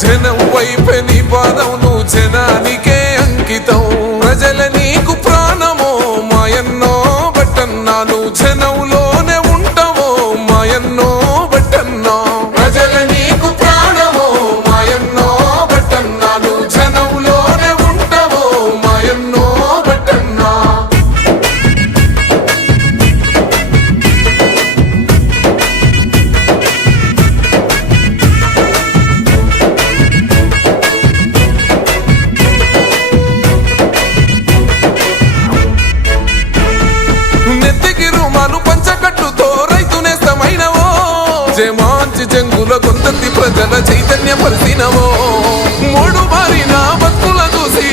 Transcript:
జనం వైపే నీ పాదం నువ్వు జనానికే అంకితం ప్రజల నీకు ప్రాణమో మాయన్నో బట్టన్నా నువ్వు జనంలోనే ఉంటావో మాయన్నో బట్టన్నా ప్రజల నీకు ప్రాణమో మాయన్నో బట్టన్నా నువ్వు జనంలోనే ఉంటావో మాయన్నో బట్టన్నా పంచకట్టుతో రైతు నేస్తమైనవో జమాంచి జంగుల కొంతటి ప్రజల చైతన్య పరిసినవో మూడు మారిన బతుకుల చూసి